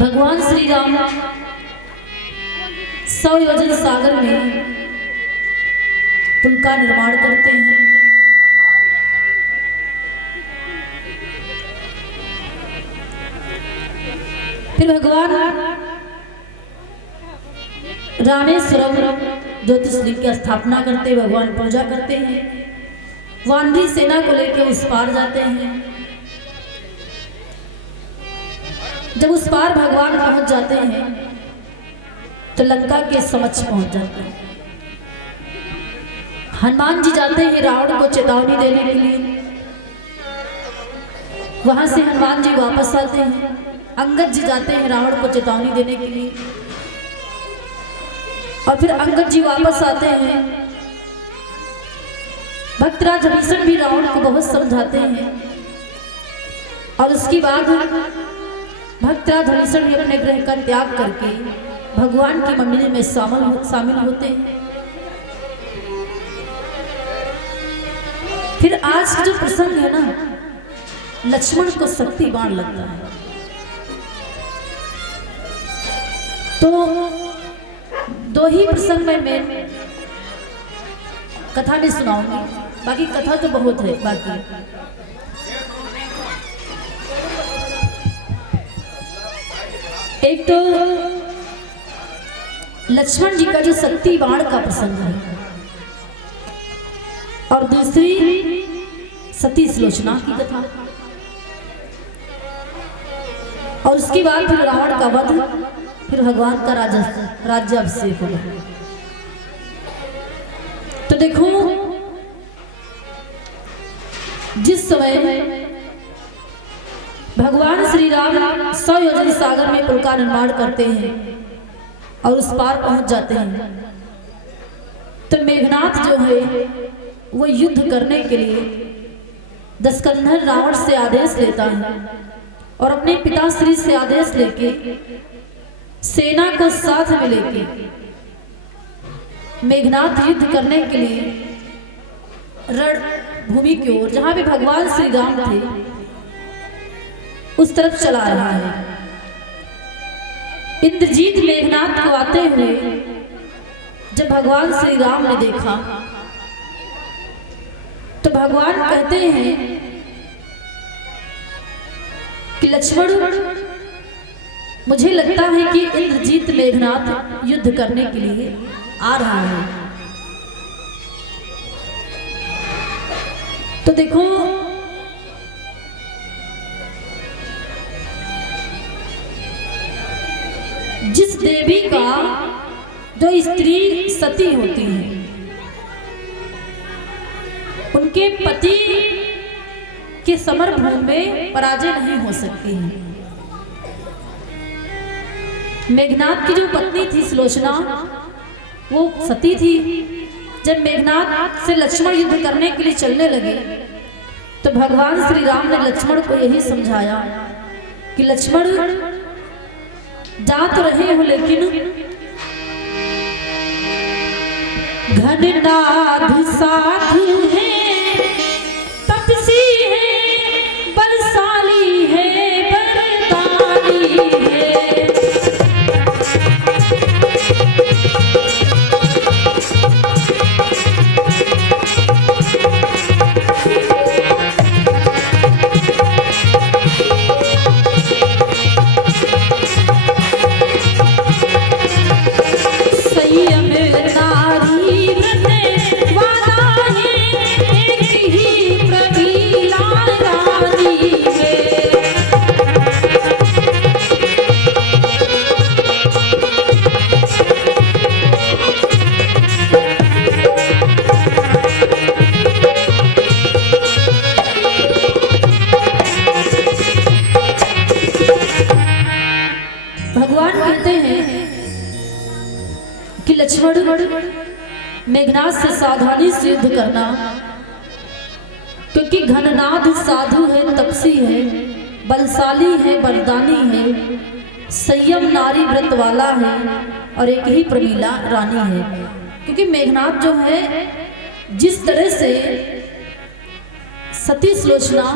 भगवान श्री राम 100 योजन सागर में पुल का निर्माण करते हैं। फिर भगवान रामेश्वरम ज्योतिषलिंग की स्थापना करते, भगवान पूजा करते हैं। वानरी सेना को लेकर उस पार जाते हैं। जब उस पार भगवान पहुंच जाते हैं तो लंका के समक्ष पहुंच जाते हैं। हनुमान जी जाते हैं रावण को चेतावनी देने के लिए। वहां से हनुमान जी वापस आते हैं। अंगद जी जाते हैं रावण को चेतावनी देने के लिए और फिर अंगद जी वापस आते हैं। भक्तराज विभीषण भी रावण को बहुत समझाते हैं और उसके बाद भक्तराज विभीषण भी अपने ग्रह का त्याग करके भगवान की मंडली में शामिल होते हैं। फिर आज जो प्रसंग है ना, लक्ष्मण को शक्ति बाण लगता है। तो दो ही प्रसंग में मैं कथा भी सुनाऊंगी, बाकी कथा तो बहुत है। बाकी एक तो लक्ष्मण जी का जो शक्ति बाण का प्रसंग है और दूसरी सती सुलोचना की कथा और उसके बाद फिर रावण का वध, फिर भगवान का राज्याभिषेक होगा। तो देखो जिस समय भगवान श्री राम 100 योजन सागर में पुल का निर्माण करते हैं और उस पार पहुंच जाते हैं तो मेघनाथ जो है वो युद्ध करने के लिए दशकंधर रावण से आदेश लेता है और अपने पिताश्री से आदेश लेके सेना को साथ में लेके मेघनाथ युद्ध करने के लिए रणभूमि की ओर, जहां भी भगवान श्री राम थे, उस तरफ चला रहा है। इंद्रजीत मेघनाथ को आते हुए जब भगवान श्री राम ने देखा तो भगवान कहते हैं कि लक्ष्मण, मुझे लगता है कि इंद्रजीत मेघनाथ युद्ध करने के लिए आ रहा है। तो देखो जिस देवी का जो स्त्री सती होती है उनके पति के समरभूमि में पराजय नहीं हो सकती है। मेघनाथ की जो पत्नी थी सुलोचना, वो सती थी। जब मेघनाथ से लक्ष्मण युद्ध करने के लिए चलने लगे तो भगवान श्री राम ने लक्ष्मण को यही समझाया कि लक्ष्मण, जा तो रहे हो लेकिन घननाद साधु है, तपसी है, बलशाली है, बरदानी है। मेघनाथ से सावधानी से युद्ध करना, क्योंकि घननाद साधु है, तपसी है, बलशाली है, बरदानी है, संयम नारी व्रत वाला है और एक ही प्रमीला रानी है। क्योंकि मेघनाथ जो है जिस तरह से सती सुलोचना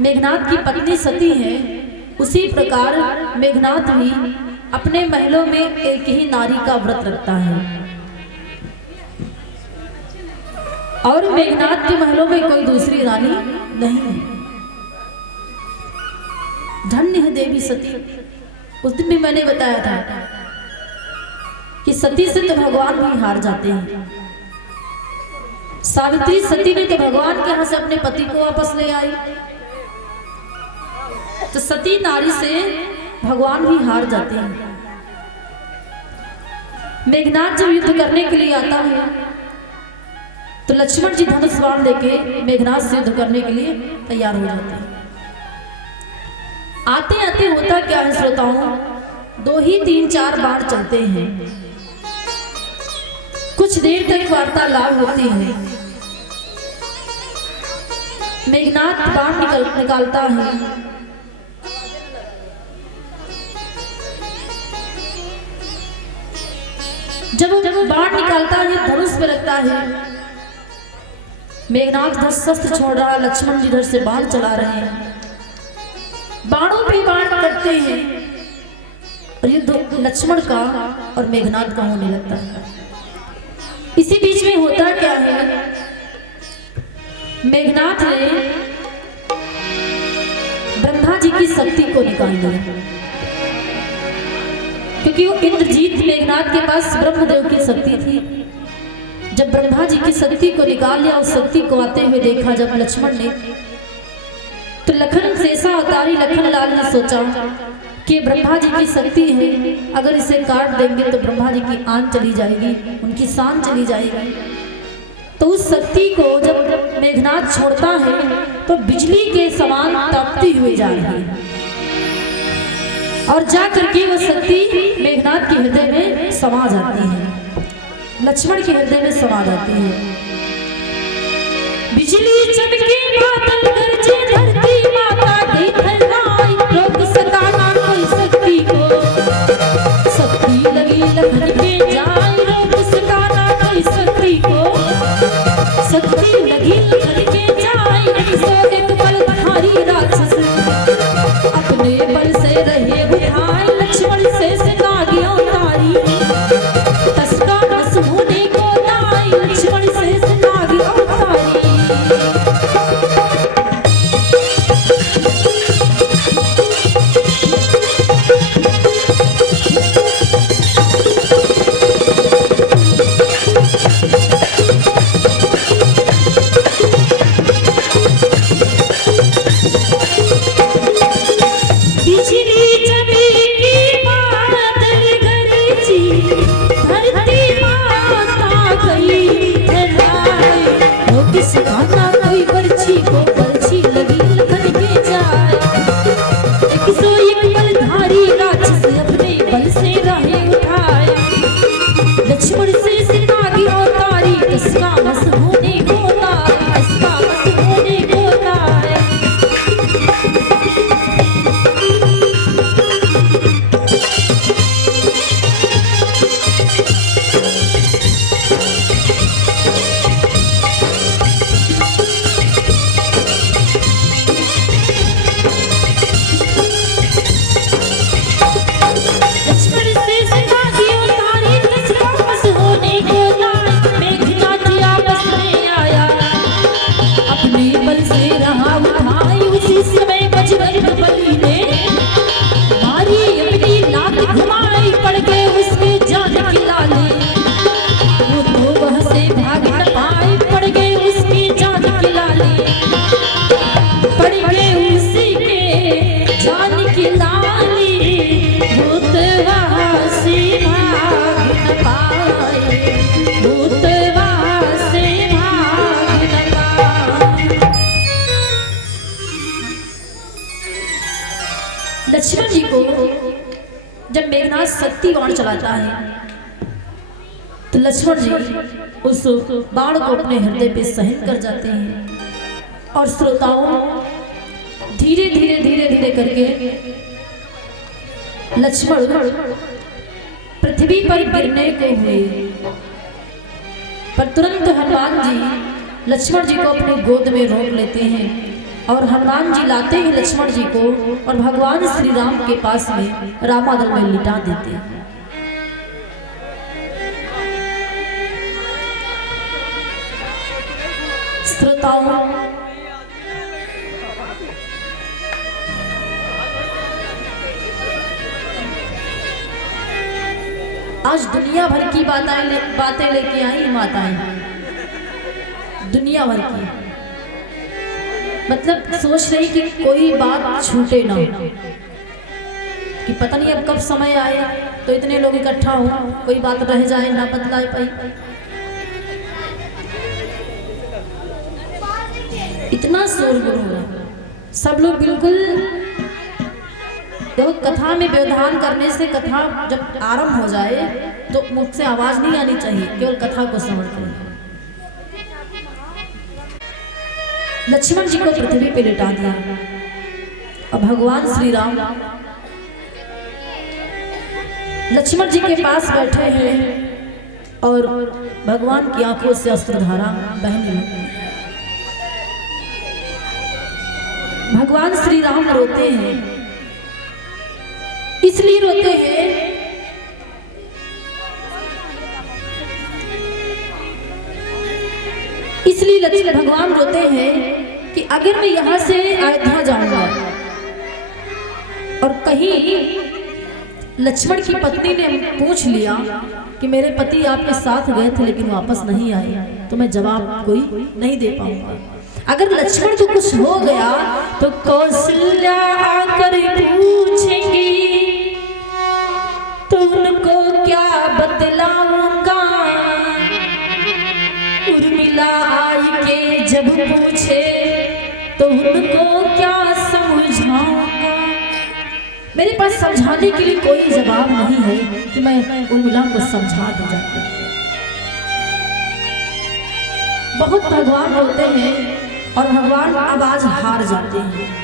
मेघनाथ की पत्नी सती है, उसी प्रकार मेघनाथ भी अपने महलों में एक ही नारी का व्रत रखता है और मेघनाथ के महलों में कोई दूसरी रानी नहीं है। धन्य है देवी सती। उस दिन भी मैंने बताया था कि सती से तो भगवान भी हार जाते हैं। सावित्री सती ने तो भगवान के यहाँ से अपने पति को वापस ले आई, तो सती नारी से भगवान भी हार जाते हैं। मेघनाथ जब युद्ध करने के लिए आता है तो लक्ष्मण जी धनुष बाण लेके मेघनाथ से युद्ध करने के लिए तैयार हो जाते हैं। आते आते होता क्या है श्रोताओं, 2 ही 3 4 बाण चलते हैं। कुछ देर तक वार्तालाप होती है। मेघनाथ बाण निकालता है। जब बाण निकालता है, धनुष पे लगता है। मेघनाथ शस्त्र छोड़ रहा, लक्ष्मण जी इधर से बाण चला रहे हैं। बाणों पे बाण करते हैं और युद्ध लक्ष्मण का और मेघनाथ का होने लगता है। इसी बीच में होता क्या है, मेघनाथ ने ब्रह्मा जी की शक्ति को निकाल लिया, क्योंकि वो इंद्रजीत मेघनाथ के पास ब्रह्मदेव की शक्ति थी। जब ब्रह्मा जी की शक्ति को निकाल लिया, उस शक्ति को आते हुए देखा जब लक्ष्मण ने, तो लखन शेषा अवतारी लखन लाल ने सोचा कि ब्रह्मा जी की शक्ति है, अगर इसे काट देंगे तो ब्रह्मा जी की आन चली जाएगी, उनकी शान चली जाएगी। तो उस शक्ति को जब मेघनाथ छोड़ता है तो बिजली के समान तपती हुई जा रही है और जा करके वो शक्ति मेघनाथ के हृदय में समा जाती है, लक्ष्मण के हृदय में समा जाती है। बिजली चमके बादल गरजे, धरती माता की थर्राई, रोक सका ना कोई शक्ति को, शक्ति लगी लखन के जाए, रोक सका ना कोई शक्ति को, शक्ति लगी लखन के जाए। 101 बलधारी राक्षस अपने बल से रहे उठाए, लक्ष्मण से नागी अवतारी, तस्का नस होने को दाई, लक्ष्मण से नागी अवतारी। लक्ष्मण जी को जब मेघनाथ शक्ति बाण चलाता है तो लक्ष्मण जी उस बाण को अपने हृदय पे सहन कर जाते हैं और श्रोताओं धीरे धीरे धीरे धीरे करके लक्ष्मण पृथ्वी पर गिरने को हुए, पर तुरंत हनुमान जी लक्ष्मण जी को अपनी गोद में रोक लेते हैं और हनुमान जी लाते हैं लक्ष्मण जी को और भगवान श्री राम के पास में रामादल में लिटा देते हैं। श्रोताओं, आज दुनिया भर की बातें लेके आई माताएं, दुनिया भर की, मतलब सोच रही कि कोई बात छूटे ना, कि पता नहीं अब कब समय आए तो इतने लोग इकट्ठा हो, कोई बात रह जाए ना बदला पाई। इतना शोरगुल हो रहा, सब लोग बिल्कुल, देखो कथा में व्यवधान करने से कथा जब आरंभ हो जाए तो मुख से आवाज नहीं आनी चाहिए, केवल कथा को समझ कर। लक्ष्मण जी को पृथ्वी पे लिटा दिया और भगवान श्री राम लक्ष्मण जी के पास बैठे हैं और भगवान की आंखों से अश्रुधारा बहने लगी। भगवान श्री राम रोते हैं, इसलिए रोते हैं इसलिए भगवान रोते हैं कि अगर मैं यहां से अयोध्या जाऊंगा और कहीं लक्ष्मण की पत्नी ने पूछ लिया कि मेरे पति आपके साथ गए थे लेकिन वापस नहीं आए, तो मैं जवाब कोई नहीं दे पाऊंगा। अगर लक्ष्मण को कुछ हो गया तो कौशल्या आकर पूछेंगी तो उनको क्या बतलाऊंगा। उर्मिला आई के जब पूछे तो उनको क्या समझाऊंगा। मेरे पास समझाने के लिए कोई जवाब नहीं है कि मैं उर्मिला को समझा दूं जाकर। बहुत भगवान होते हैं और भगवान आवाज हार जाते हैं।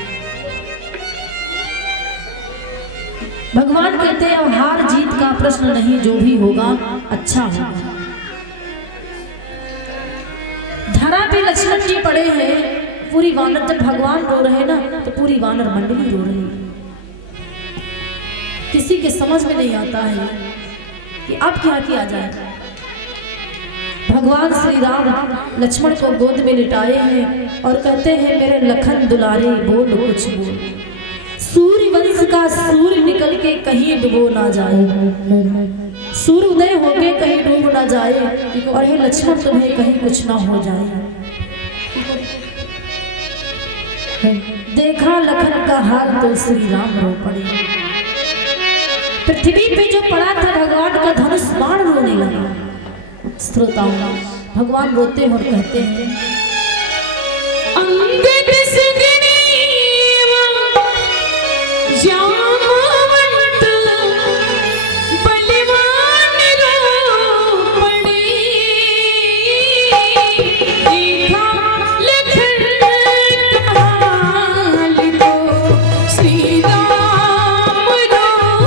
भगवान कहते हैं हार जीत का प्रश्न नहीं, जो भी होगा अच्छा होगा। धरा पे लक्ष्मण जी पड़े हैं, पूरी वानर, जब भगवान रो रहे हैं ना तो पूरी वानर मंडली रो रही है। किसी के समझ में नहीं आता है कि अब क्या किया जाए। भगवान श्री राम लक्ष्मण को गोद में लिटाए हैं और कहते हैं मेरे लखन दुलारे बोल कुछ बोल, सूर्य वंश का सूर्य निकल के कहीं डुबो ना जाए, सूर्य उदय होके कहीं डूब ना जाए, और हे लक्ष्मण तुम्हें कहीं कुछ ना हो जाए। देखा लखन का हाल तो श्री राम रो पड़े। पृथ्वी पे जो पड़ा था भगवान का धनुष बाण रोने लगा। श्रोताओं, भगवान रोते और कहते हैं अंगद सुग्रीव जामवंत बलवान रो पड़े। देखा लखन का हाल तो श्री राम रो पड़े।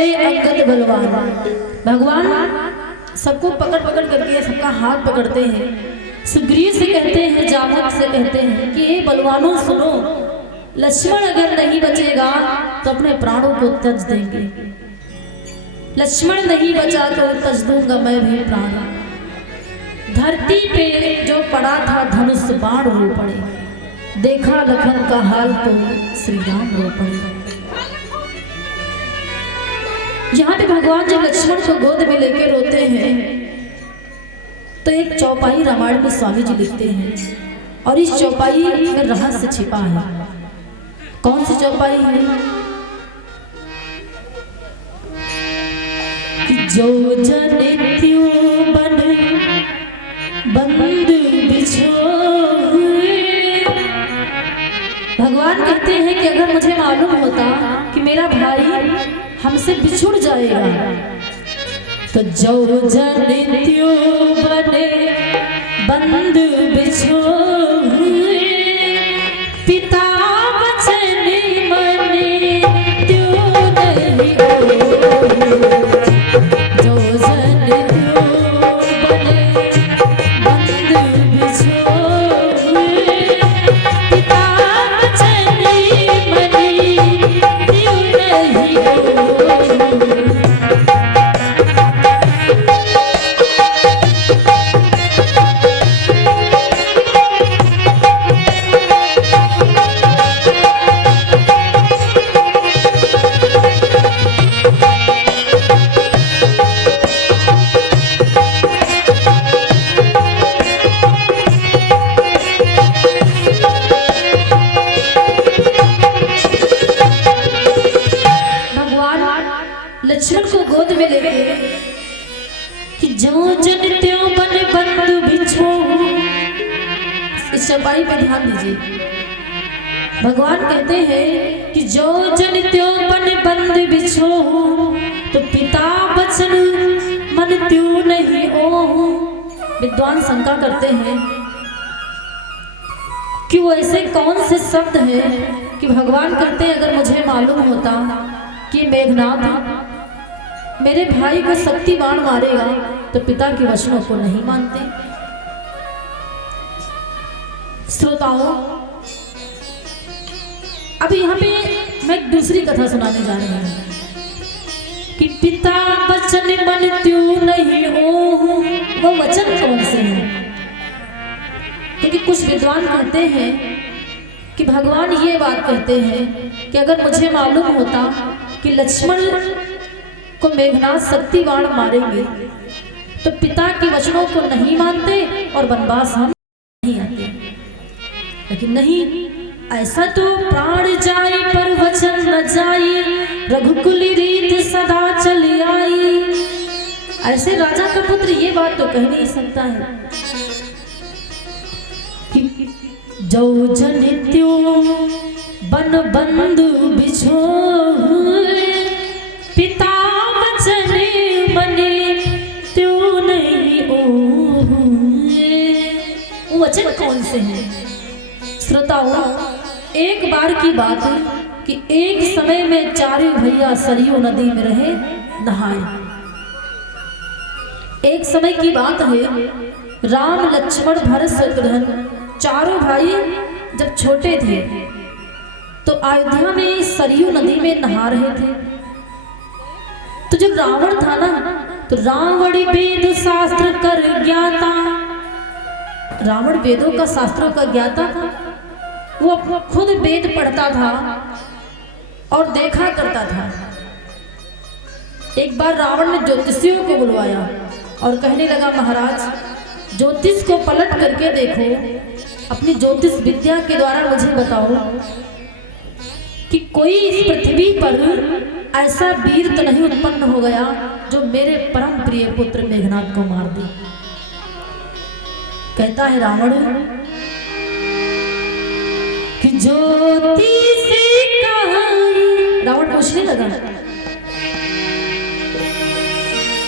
पड़े अंगद बलवान। भगवान सबको पकड़ पकड़ करके सबका हाथ पकड़ते हैं। सुग्रीव से कहते हैं, जामवंत से कहते हैं कि ये बलवानों सुनो, लक्ष्मण अगर नहीं बचेगा तो अपने प्राणों को त्यज देंगे। लक्ष्मण नहीं बचा तो त्यज दूंगा मैं भी प्राण। धरती पे जो पड़ा था धनुष बाण रो पड़े, देखा लखन का हाल तो श्री राम रो पड़े। यहाँ पे भगवान जब लक्ष्मण को गोद में लेके रोते हैं तो एक चौपाई रामायण में स्वामी जी लिखते हैं, और इस चौपाई में रहस्य छिपा है। कौन सी चौपाई है? जो जन त्यों बन बंद बिछोए। भगवान कहते हैं कि अगर मुझे मालूम होता कि मेरा भाई हमसे बिछुड़ जाएगा तो जो जन त्यों बने बंद बिछोए, पिता वचन मने त्यों नहीं हो। जो जन त्यों बने बंद बिछोए, पिता वचन मने त्यों नहीं हो। लक्ष्मण को गोद में लेके कि जो जन त्यों बन बंद बिछो। इस चौपाई पे ध्यान दीजिए। भगवान कहते हैं कि जो जन त्यों बन बंद बिछो, तो पिता वचन मन त्यों नहीं ओ। विद्वान शंका करते हैं कि वो ऐसे कौन से शब्द हैं कि भगवान कहते हैं अगर मुझे मालूम होता कि मेघनाथ मेरे भाई को शक्ति बाण मारेगा तो पिता के वचनों को नहीं मानते। श्रोताओं, अब यहाँ पे मैं एक दूसरी कथा सुनाने जा रही हूँ कि पिता वचन मन त्यों नहीं हो। वो वचन कौन से हैं? क्योंकि कुछ विद्वान कहते हैं कि भगवान ये बात कहते हैं कि अगर मुझे मालूम होता कि लक्ष्मण को मेघनाथ शक्ति बाण मारेंगे तो पिता के वचनों को नहीं मानते और वनवास हम नहीं आते। लेकिन नहीं, ऐसा तो प्राण जाए पर वचन न जाए, रघुकुल रीत सदा चल आई। ऐसे राजा का पुत्र ये बात तो कह नहीं सकता है। जो जन त्यों बन बंधु बिछो, पिता वचन मने त्यों नहीं ओ। वचन कौन से हैं? श्रोताओं, एक बार की बात है कि एक समय में चारों भैया सरयू नदी में रहे नहाए। एक समय की बात है, राम लक्ष्मण भरत शत्रुघ्न चारों भाई जब छोटे थे तो अयोध्या में सरयू नदी में नहा रहे थे। तो जब रावण था ना, तो रावण वेद शास्त्र कर ज्ञाता। रावण वेदों का शास्त्रों का ज्ञाता था। वो खुद वेद पढ़ता था और देखा करता था। एक बार रावण ने ज्योतिषियों को बुलवाया और कहने लगा, महाराज ज्योतिष को पलट करके देखो, अपनी ज्योतिष विद्या के द्वारा मुझे बताओ कि कोई इस पृथ्वी पर ऐसा वीर तो नहीं उत्पन्न हो गया जो मेरे परम प्रिय पुत्र मेघनाथ को मार दे। कहता है रावण कि ज्योतिष रावण पूछने लगा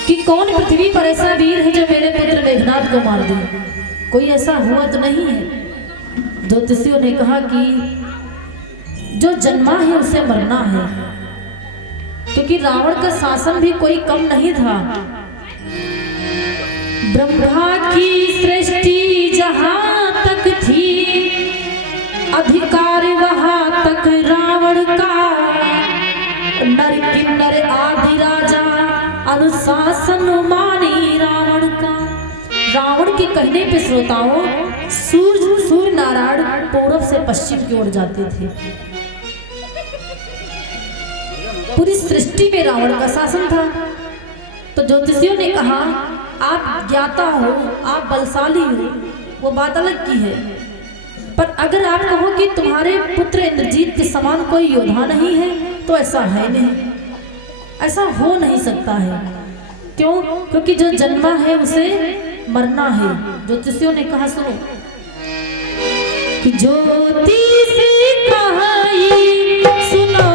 कि कौन पृथ्वी पर ऐसा वीर है जो मेरे पुत्र मेघनाथ को मार दे। कोई ऐसा हुआ तो नहीं है। ज्योतिषियों ने कहा कि जो जन्मा है उसे मरना है, क्योंकि क्योंकि रावण का शासन भी कोई कम नहीं था। ब्रह्मा की सृष्टि जहां तक थी, अधिकार वहां तक रावण का। नर किन्नर आदि राजा अनुशासन मानी रावण का। रावण के कहने पे श्रोताओं सूर्य नारायण पूर्व से पश्चिम की ओर जाते थे। पूरी सृष्टि में रावण का शासन था। तो ज्योतिषियों ने कहा आप ज्ञाता हो, आप बलशाली हो, वो बात अलग की है, पर अगर आप कहो कि तुम्हारे पुत्र इंद्रजीत के समान कोई योद्धा नहीं है तो ऐसा है नहीं, ऐसा हो नहीं सकता है। क्यों? क्योंकि जो जन्मा है उसे मरना है। ज्योतिषियों ने कहा सुनो कि ज्योतिष कहाई सुनो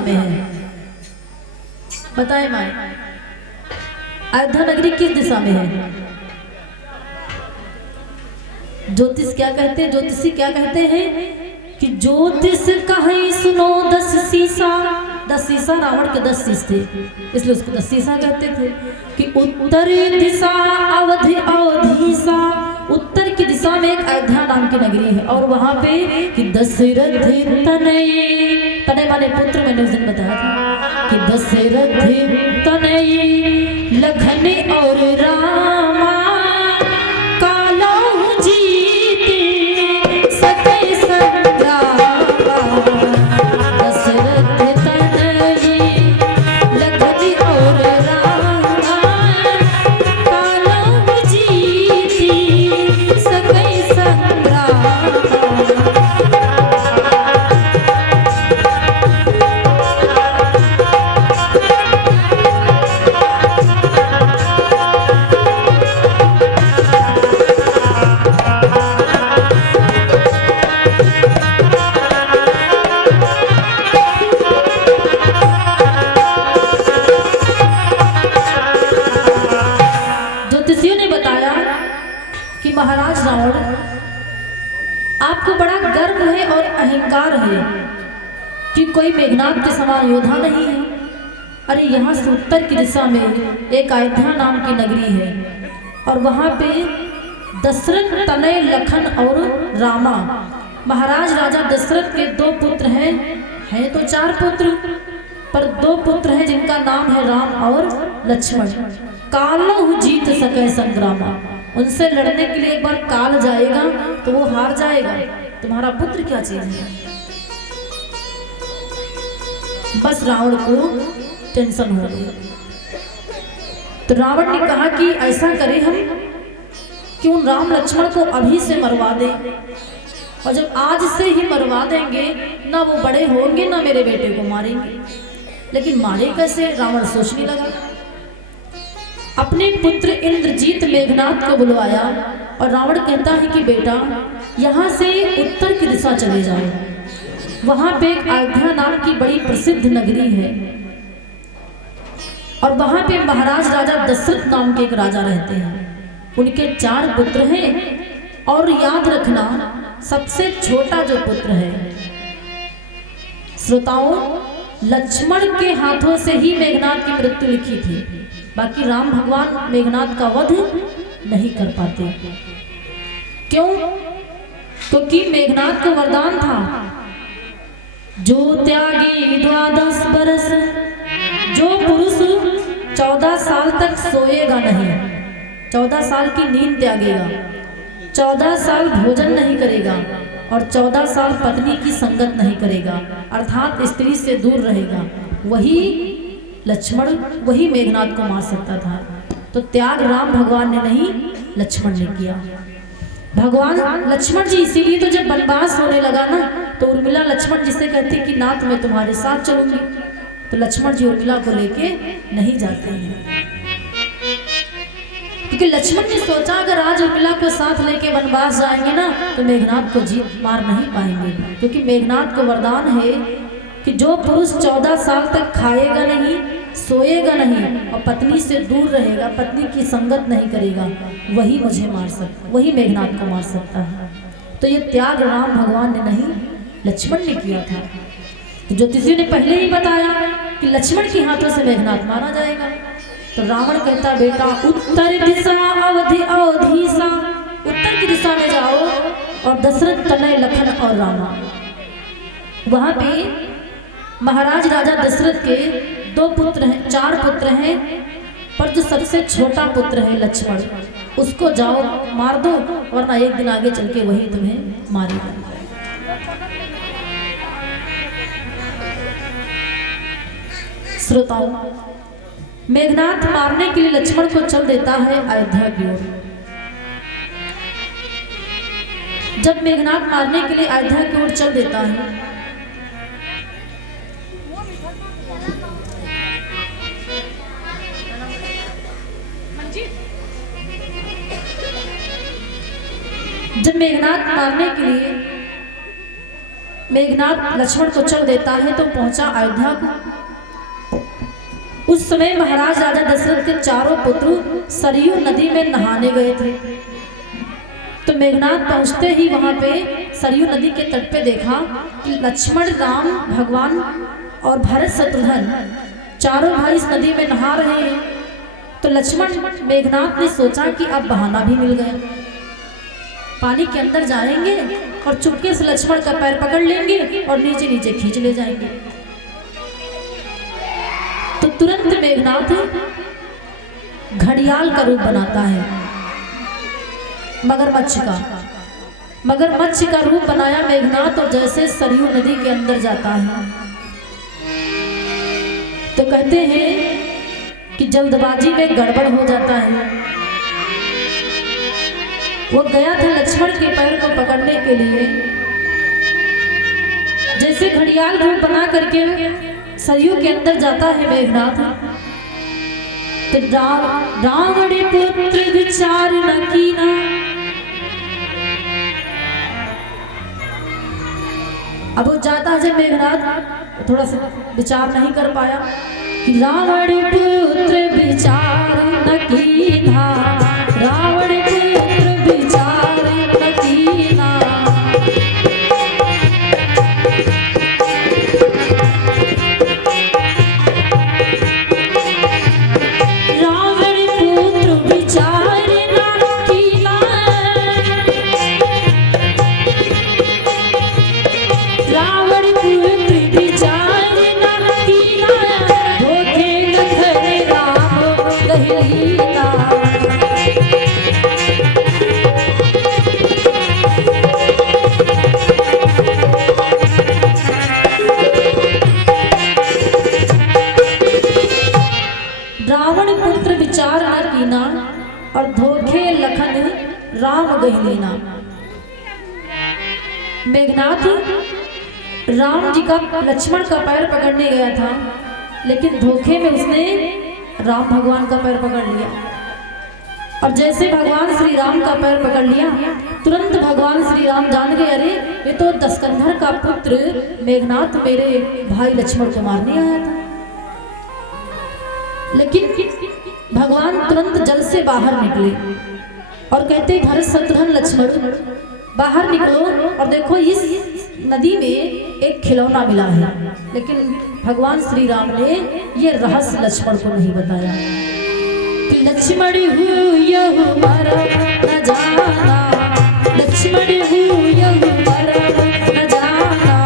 में है, बताए माए अयोध्या नगरी किस दिशा में है? ज्योतिष क्या कहते हैं? ज्योतिषी क्या कहते हैं कि ज्योतिष कहे सुनो 10 शीशा। 10 शीशा रावण के 10 शीश थे, इसलिए उसको 10 शीशा कहते थे। कि उत्तर दिशा अवधि अवधीसा, उत्तर की दिशा में एक अयोध्या नाम की नगरी है और वहां पे कि दशरथ तनय, तनय माने पुत्र, मैंने उस दिन बताया था कि दशरथ तनय लखन और रामा कालहु जीते सके संग्रामा। दशरथ तनय लखन और रामा कालहु जीते सके संग्रामा। महाराज रावण, आपको बड़ा गर्व है और अहंकार है कि कोई मेघनाद के समान योद्धा नहीं है। अरे यहाँ से उत्तर की दिशा में एक अयोध्या नाम की नगरी है और वहाँ पे दशरथ तनय लखन और रामा, महाराज राजा दशरथ के 2 पुत्र हैं तो 4 पुत्र, पर 2 पुत्र हैं जिनका नाम है राम और लक्ष्मण। कालहु जीत सके संग्रामा, उनसे लड़ने के लिए एक बार काल जाएगा तो वो हार जाएगा। तुम्हारा पुत्र क्या चीज है? बस रावण को टेंशन हो गई। तो रावण ने कहा कि ऐसा करें हम कि उन राम लक्ष्मण को अभी से मरवा दें, और जब आज से ही मरवा देंगे ना वो बड़े होंगे ना मेरे बेटे को मारेंगे। लेकिन मारे कैसे? रावण सोचने लगा। अपने पुत्र इंद्रजीत मेघनाद को बुलवाया और रावण कहता है कि बेटा यहाँ से उत्तर की दिशा चले जाओ, वहां पे एक अयोध्या नाम की बड़ी प्रसिद्ध नगरी है और वहां पे महाराज राजा दशरथ नाम के एक राजा रहते हैं। उनके 4 पुत्र हैं और याद रखना सबसे छोटा जो पुत्र है, श्रोताओं, लक्ष्मण के हाथों से ही मेघनाद की मृत्यु लिखी थी, बाकी राम भगवान मेघनाद का वध नहीं कर पाते। क्यों? क्योंकि मेघनाद का वरदान था जो त्यागी 12 बरस, जो पुरुष 14 साल तक सोएगा नहीं, 14 साल की नींद त्यागेगा, 14 साल भोजन नहीं करेगा और 14 साल पत्नी की संगत नहीं करेगा, अर्थात स्त्री से दूर रहेगा, वही लक्ष्मण वही मेघनाथ को मार सकता था। तो त्याग राम भगवान ने नहीं, लक्ष्मण ने किया। भगवान लक्ष्मण जी इसीलिए तो जब वनवास होने लगा ना, तो उर्मिला लक्ष्मण जिसे कहती कि नाथ मैं तुम्हारे साथ चलूंगी, तो लक्ष्मण जी उर्मिला को लेके नहीं जाते हैं, क्योंकि लक्ष्मण ने सोचा अगर आज उर्मिला को साथ लेके वनवास जाएंगे ना तो मेघनाथ को जीत मार नहीं पाएंगे, क्योंकि मेघनाथ को वरदान है कि जो पुरुष 14 साल तक खाएगा नहीं, सोएगा नहीं और पत्नी से दूर रहेगा, पत्नी की संगत नहीं करेगा, वही मुझे मार सकता, वही मेघनाथ को मार सकता है। तो ये त्याग राम भगवान ने नहीं, लक्ष्मण ने किया था। तो ज्योतिषी ने पहले ही बताया कि लक्ष्मण के हाथों से मेघनाथ मारा जाएगा। तो रावण कहता बेटा उत्तर दिशा अवधि अवधीसा, उत्तर की दिशा में जाओ और दशरथ तनय लखन और रामा, वहां पे महाराज राजा दशरथ के 2 पुत्र हैं, 4 पुत्र हैं, पर जो सबसे छोटा पुत्र है लक्ष्मण, उसको जाओ मार दो, वरना एक दिन आगे चल के वही तुम्हें मारेगा। श्रोताओं, मेघनाथ मारने के लिए लक्ष्मण को चल देता है अयोध्या की ओर। जब मेघनाथ मारने के लिए अयोध्या की ओर चल देता है, जब मेघनाथ मारने के लिए मेघनाथ लक्ष्मण को चल देता है तो पहुंचा अयोध्या को। उस समय महाराज राजा दशरथ के 4 पुत्र सरयू नदी में नहाने गए थे। तो मेघनाथ पहुंचते ही वहां पे सरयू नदी के तट पे देखा कि लक्ष्मण, राम भगवान और भरत शत्रुघ्न चारों भाई इस नदी में नहा रहे हैं। तो लक्ष्मण मेघनाथ ने सोचा कि अब बहाना भी मिल गया, पानी के अंदर जाएंगे और चुपके से लक्ष्मण का पैर पकड़ लेंगे और नीचे नीचे खींच ले जाएंगे। तो तुरंत मेघनाथ घड़ियाल का रूप बनाता है, मगरमच्छ का रूप बनाया मेघनाथ, और जैसे सरयू नदी के अंदर जाता है तो कहते हैं कि जल्दबाजी में गड़बड़ हो जाता है। वो गया था लक्ष्मण के पैर को पकड़ने के लिए, जैसे घड़ियाल रूप बना करके सरयू के अंदर जाता है मेघनाथ, तो रावण पुत्र विचार न कीना, अब वो जाता है जब मेघनाथ थोड़ा सा विचार नहीं कर पाया कि रावण पुत्र विचार न कीना, रावण और धोखे लखन राम गहलीना। मेघनाथ राम जी का लक्ष्मण का पैर पकड़ने गया था, लेकिन धोखे में उसने राम भगवान का पैर पकड़ लिया, और जैसे भगवान श्री राम का पैर पकड़ लिया, तुरंत भगवान श्री राम जान गए अरे ये तो दशकंधर का पुत्र मेघनाथ मेरे भाई लक्ष्मण को मारने आया था। लेकिन भगवान तुरंत जल से बाहर निकले और कहते भरत शत्रुघ्न लक्ष्मण बाहर निकलो और देखो इस नदी में एक खिलौना मिला है। लेकिन भगवान श्री राम ने ये रहस्य लक्ष्मण को नहीं बताया कि लक्ष्मण यह मरम न जाना, लक्ष्मण यह मरम न जाना,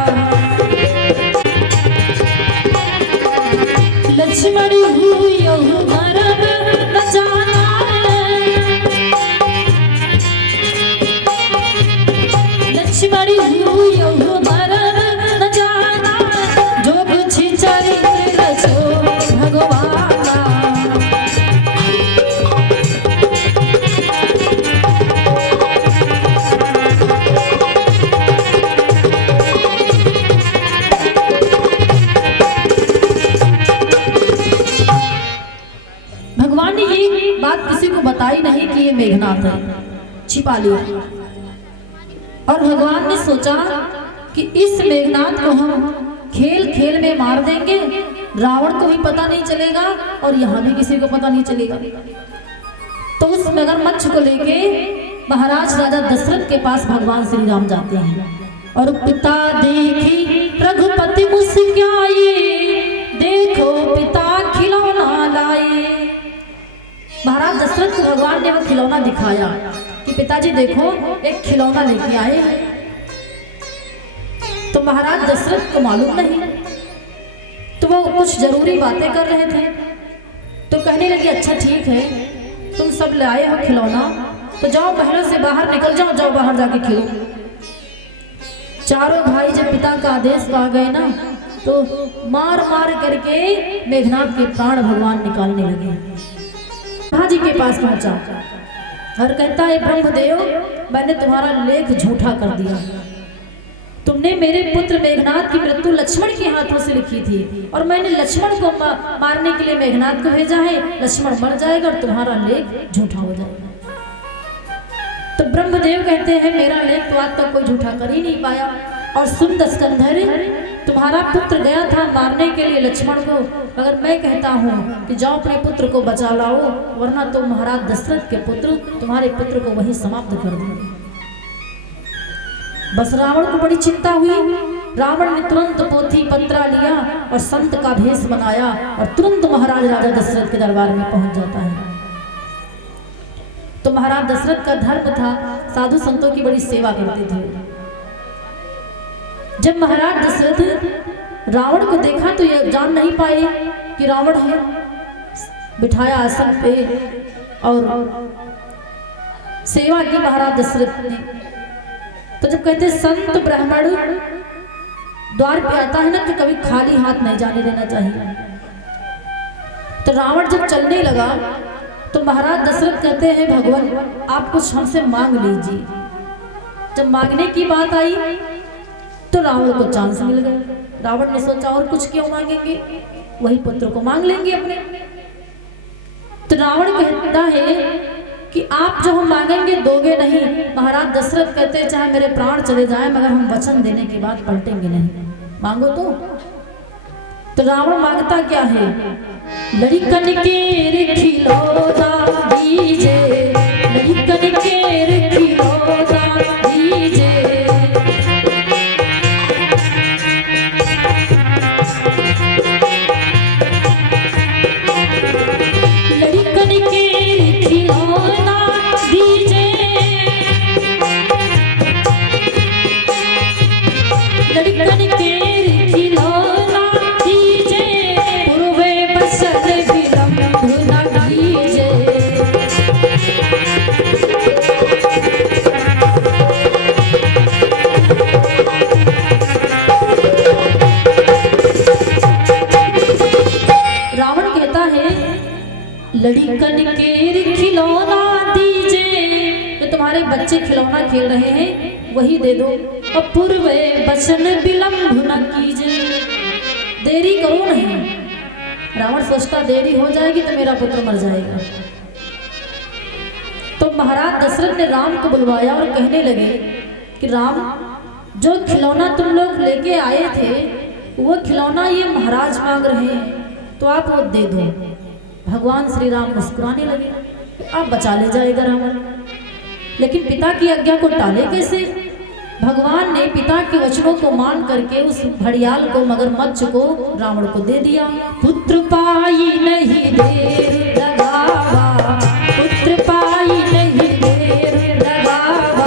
लक्ष्मण यह मरम न जाना, लक्ष्मण यह मरम न जाना, जो कुछ चरित्र रचो भगवान मेघनाथ है, छिपा लिया। और भगवान ने सोचा कि इस मेघनाथ को हम खेल खेल में मार देंगे, रावण को भी पता नहीं चलेगा और यहाँ भी किसी को पता नहीं चलेगा। तो उस मगरमच्छ को लेके महाराज राजा दशरथ के पास भगवान श्री राम जाते हैं और पिता देखी रघुपति मुस्कुराए, देखो पिता खिलौना लाए। महाराज दशरथ को भगवान ने वो खिलौना दिखाया कि पिताजी देखो एक खिलौना लेके आए हैं। तो महाराज दशरथ को मालूम नहीं, तो वो कुछ जरूरी बातें कर रहे थे। तो कहने लगे अच्छा ठीक है, तुम सब लाए हो खिलौना, तो जाओ महलों से बाहर निकल जाओ, जाओ बाहर जाके खेलो। चारों भाई जब पिता का आदेश पा गए ना, तो मार मार करके मेघनाथ के प्राण भगवान निकालने लगे। ब्रह्मा जी के पास पहुंचा और कहता है ब्रह्मदेव, मैंने तुम्हारा लेख झूठा कर दिया। तुमने मेरे पुत्र मेघनाथ की मृत्यु लक्ष्मण के हाथों से लिखी थी और मैंने लक्ष्मण को मारने के लिए मेघनाथ को भेजा है। लक्ष्मण मर जाएगा और तुम्हारा लेख झूठा हो जाएगा। तो ब्रह्मदेव कहते हैं मेरा लेख तो आज तक कोई झूठा कर ही नहीं पाया। और सुन दस्कंधर, तुम्हारा पुत्र गया था मारने के लिए लक्ष्मण को, मगर मैं कहता हूँ कि जाओ अपने पुत्र को बचा लाओ, वरना तो महाराज दशरथ के पुत्र तुम्हारे पुत्र को वहीं समाप्त कर देंगे। बस रावण को बड़ी चिंता हुई। रावण ने तुरंत पोथी पत्रा लिया और संत का भेष बनाया और तुरंत महाराज राजा दशरथ के दरबार में पहुंच जाता है। तो महाराज दशरथ का धर्म था, साधु संतों की बड़ी सेवा करते थे। जब महाराज दशरथ रावण को देखा तो ये जान नहीं पाए कि रावण है। बिठाया आसन पे और सेवा की महाराज दशरथ ने। तो जब कहते संत ब्राह्मण द्वार पे आता है ना, तो कभी खाली हाथ नहीं जाने देना चाहिए। तो रावण जब चलने लगा तो महाराज दशरथ कहते हैं भगवान आप कुछ हमसे मांग लीजिए। जब मांगने की बात आई तो रावण को चांस मिल गया। रावण ने सोचा और कुछ क्यों मांगेंगे, वही पुत्र को मांग लेंगे अपने। तो रावण कहता है कि आप जो हम मांगेंगे दोगे नहीं। महाराज दशरथ कहते हैं चाहे मेरे प्राण चले जाएं, मगर हम वचन देने के बाद पलटेंगे नहीं, मांगो तो रावण मांगता क्या है, लड़कन के खिलौना दीजे, लड़कन के खिलौना दीजे। लड़कन के खिलौना दीजिए, तो तुम्हारे बच्चे खिलौना खेल रहे हैं वही दे दो। और पूर्वे बचन विलंब न कीजिए, देरी करो नहीं। रावण सोचता देरी हो जाएगी तो मेरा पुत्र मर जाएगा। तो महाराज दशरथ ने राम को बुलवाया और कहने लगे कि राम, जो खिलौना तुम लोग लेके आए थे वो खिलौना ये महाराज मांग रहे हैं, तो आप वो दे दो। भगवान श्री राम मुस्कुराने लगे, आप बचा ले जाएगा रावण। लेकिन पिता की आज्ञा को टाले कैसे। भगवान ने पिता के वचनों को मान करके उस घड़ियाल को, मगरमच्छ को रावण को दे दिया। पुत्र पाई नहीं देर लगावा, पुत्र पाई नहीं देर लगावा।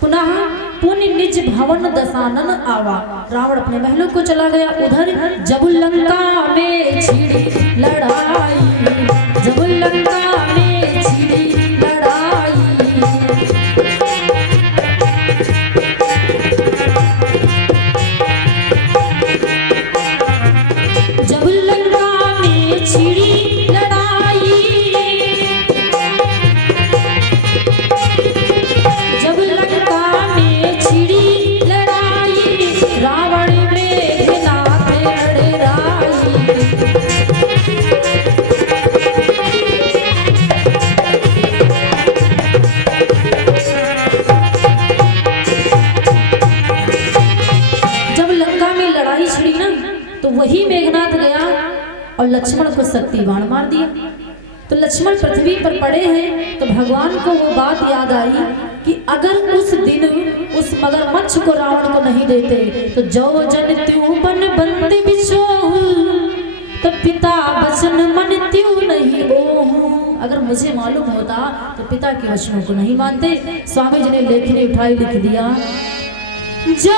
पुनः पुण्य निज भवन दशानन आवा। रावण अपने महलों को चला गया। उधर जब लंका में छिड़ी लड़ाई, जब लंका में छिड़ी लड़ाई, जब लंका में छिड़ी लड़ाई, जब लंका में छिड़ी लड़ाई, रावण मेघनाथ लड़े राई। जब लंका में लड़ाई छिड़ी ना तो वही मेघनाथ गया और लक्ष्मण को शक्ति बाण मार दिया। तो लक्ष्मण पृथ्वी पर पड़े हैं तो भगवान को वो बात याद आई कि अगर उस दिन उस मगरमच्छ को रावण को नहीं देते तो जो जन त्यों बन बंद बिछोहु, तो पिता वचन मन त्यों नहीं ओहु। अगर मुझे मालूम होता तो पिता के वचनों को नहीं मानते। स्वामी जी ने लेखनी उठाई लिख दिया, जो